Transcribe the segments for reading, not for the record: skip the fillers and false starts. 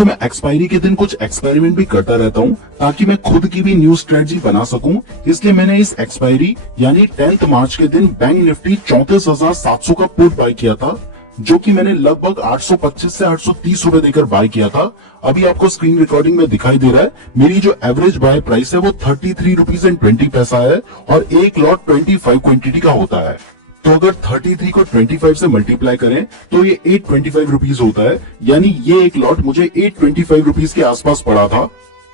तो मैं एक्सपायरी के दिन कुछ एक्सपेरिमेंट भी करता रहता हूँ ताकि मैं खुद की भी न्यू स्ट्रेटजी बना सकूं। इसलिए मैंने इस एक्सपायरी यानी 10 मार्च के दिन बैंक निफ्टी 34,700 का पुट बाय किया था, जो कि मैंने लगभग 825 से 830 रुपए देकर बाय किया था। अभी आपको स्क्रीन रिकॉर्डिंग में दिखाई दे रहा है मेरी जो एवरेज बाय प्राइस है वो 33 रुपीज एंड 20 पैसा है और एक लॉट 25 क्वांटिटी का होता है। तो अगर 33 को 25 से मल्टीप्लाई करें तो ये 825 रुपीज होता है, यानी ये एक लॉट मुझे 825 रुपीज के आसपास पड़ा था।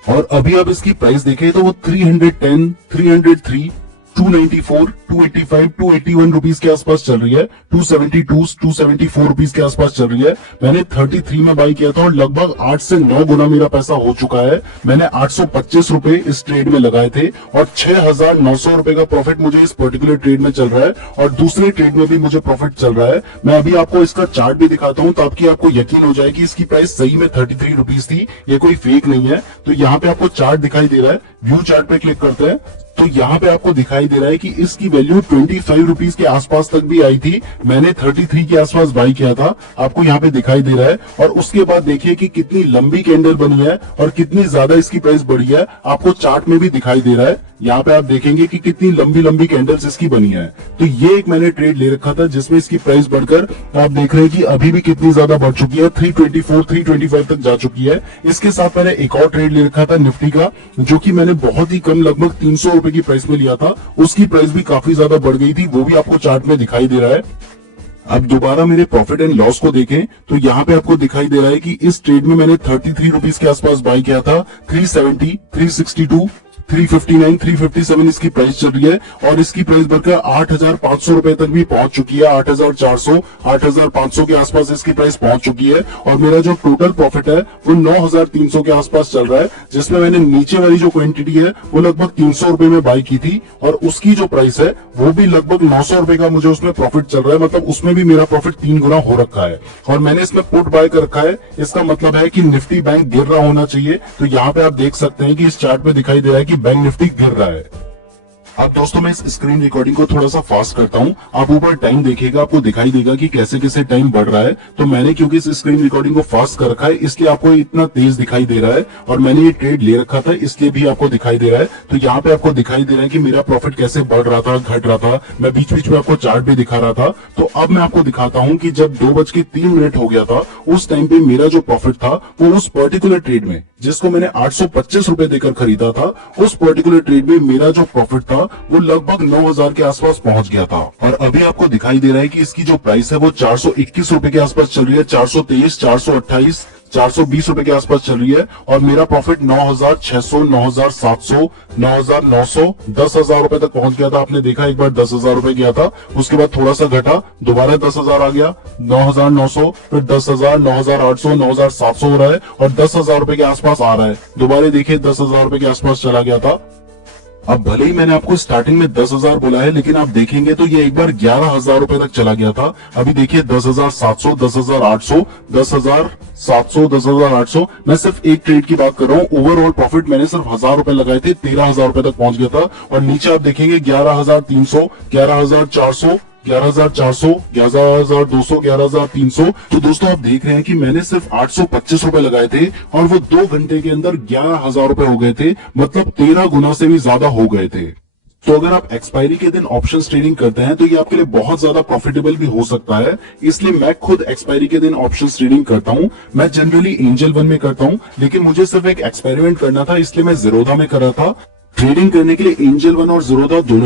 और अभी आप इसकी प्राइस देखें तो वो 310, 303, 294, 285, 281 रुपीज के आसपास चल रही है, 272, 274 रुपीज के आसपास चल रही है। मैंने 33 में बाई किया था और लगभग 8 से 9 गुना मेरा पैसा हो चुका है। मैंने 825 रुपए इस ट्रेड में लगाए थे और 6,900 रुपए का प्रॉफिट मुझे इस पर्टिकुलर ट्रेड में चल रहा है और दूसरे ट्रेड में भी मुझे प्रॉफिट चल रहा है। मैं अभी आपको इसका चार्ट भी दिखाता हूं ताकि आपको यकीन हो जाए कि इसकी प्राइस सही में 33 रुपीज थी, ये कोई फेक नहीं है। तो यहाँ पे आपको चार्ट दिखाई दे रहा है, व्यू चार्ट पे क्लिक करते हैं तो यहाँ पे आपको दिखाई दे रहा है कि इसकी वैल्यू 25 रुपीज के आसपास तक भी आई थी। मैंने 33 के आसपास बाई किया था, आपको यहाँ पे दिखाई दे रहा है। और उसके बाद देखिए कि कितनी लंबी कैंडल बनी है और कितनी ज्यादा इसकी प्राइस बढ़ी है, आपको चार्ट में भी दिखाई दे रहा है। यहाँ पे आप देखेंगे कि कितनी लंबी लंबी कैंडल्स इसकी बनी है। तो ये एक मैंने ट्रेड ले रखा था जिसमें इसकी प्राइस बढ़कर आप देख रहे हैं कि अभी भी कितनी ज्यादा बढ़ चुकी है, 324, 325 तक जा चुकी है। इसके साथ मैंने एक और ट्रेड ले रखा था निफ्टी का, जो कि मैंने बहुत ही कम लगभग 300 रुपए की प्राइस में लिया था। उसकी प्राइस भी काफी ज्यादा बढ़ गई थी, वो भी आपको चार्ट में दिखाई दे रहा है। अब दोबारा मेरे प्रॉफिट एंड लॉस को देखें तो यहाँ पे आपको दिखाई दे रहा है कि इस ट्रेड में मैंने 33 रुपीज के आसपास बाय किया था। 370, 362, 359, 357 इसकी प्राइस चल रही है और इसकी प्राइस बढ़कर 8,500 रुपए तक भी पहुंच चुकी है। 8,400, 8,500 के आसपास इसकी प्राइस पहुंच चुकी है और मेरा जो टोटल प्रॉफिट है वो 9,300 के आसपास चल रहा है, जिसमें मैंने नीचे वाली जो क्वांटिटी है वो लगभग 300 रुपए में बाय की थी और उसकी जो प्राइस है वो भी लगभग 900 रुपए का मुझे उसमें प्रॉफिट चल रहा है। मतलब उसमें भी मेरा प्रॉफिट 3 गुना हो रखा है और मैंने इसमें पुट बाय कर रखा है। इसका मतलब है कि निफ्टी बैंक गिर रहा होना चाहिए। तो यहाँ पे आप देख सकते हैं कि इस चार्ट में दिखाई दे रहा है कि बैंक निफ्टी गिर रहा है। अब दोस्तों मैं इस स्क्रीन रिकॉर्डिंग को थोड़ा सा फास्ट करता हूं, आप ऊपर टाइम देखिएगा, आपको दिखाई देगा कि कैसे कैसे टाइम बढ़ रहा है। तो मैंने क्योंकि इस स्क्रीन रिकॉर्डिंग को फास्ट कर रखा है इसलिए आपको इतना तेज दिखाई दे रहा है और मैंने ये ट्रेड ले रखा था इसलिए भी आपको दिखाई दे रहा है। तो यहाँ पे आपको दिखाई दे रहा है कि मेरा प्रॉफिट कैसे बढ़ रहा था, घट रहा था। मैं बीच बीच में आपको चार्ट भी दिखा रहा था। तो अब मैं आपको दिखाता हूँ कि जब 2:03 हो गया था उस टाइम पे मेरा जो प्रॉफिट था वो उस पर्टिकुलर ट्रेड में, जिसको मैंने 825 रुपए देकर खरीदा था, उस पर्टिकुलर ट्रेड में मेरा जो प्रॉफिट था वो लगभग 9,000 के आसपास पहुंच गया था। और अभी आपको दिखाई दे रहा है कि इसकी जो प्राइस है वो 421 रुपए के आसपास चल रही है, 423, 428, 420 रुपए के आसपास चल रही है और मेरा प्रॉफिट 9,600, 9,700, 9,900, 10,000 रुपए तक पहुंच गया था। आपने देखा एक बार 10,000 रुपए गया था, उसके बाद थोड़ा सा घटा, दोबारा 10,000 आ गया, 9,900, फिर 10,000, 9,800, 9,700 हो रहा है और 10,000 रुपए के आसपास आ रहा है। दोबारा देखिए 10,000 रुपए के आसपास चला गया था। अब भले ही मैंने आपको स्टार्टिंग में 10,000 बोला है लेकिन आप देखेंगे तो ये एक बार 11,000 रुपए तक चला गया था। अभी देखिए 10,700, 10,800, 10,700, 10,800। मैं सिर्फ एक ट्रेड की बात कर रहा हूँ। ओवरऑल प्रॉफिट मैंने सिर्फ 1,000 रुपए लगाए थे, 13,000 रुपए तक पहुंच गया था। और नीचे आप देखेंगे 11,300, 11,400, 11,400, 11,200, 11,300। तो दोस्तों आप देख रहे हैं कि मैंने सिर्फ 825 रुपए लगाए थे और वो 2 घंटे के अंदर 11,000 रुपए हो गए थे, मतलब 13 गुना से भी ज्यादा हो गए थे। तो अगर आप एक्सपायरी के दिन ऑप्शन ट्रेडिंग करते हैं तो ये आपके लिए बहुत ज्यादा प्रॉफिटेबल भी हो सकता है। इसलिए मैं खुद एक्सपायरी के दिन ऑप्शन ट्रेडिंग करता हूं। मैं जनरली एंजल वन में करता हूं, लेकिन मुझे सिर्फ एक एक्सपेरिमेंट करना था इसलिए मैं जीरोधा में कर रहा था। ट्रेडिंग करने के लिए एंजल वन और जीरोधा दोनों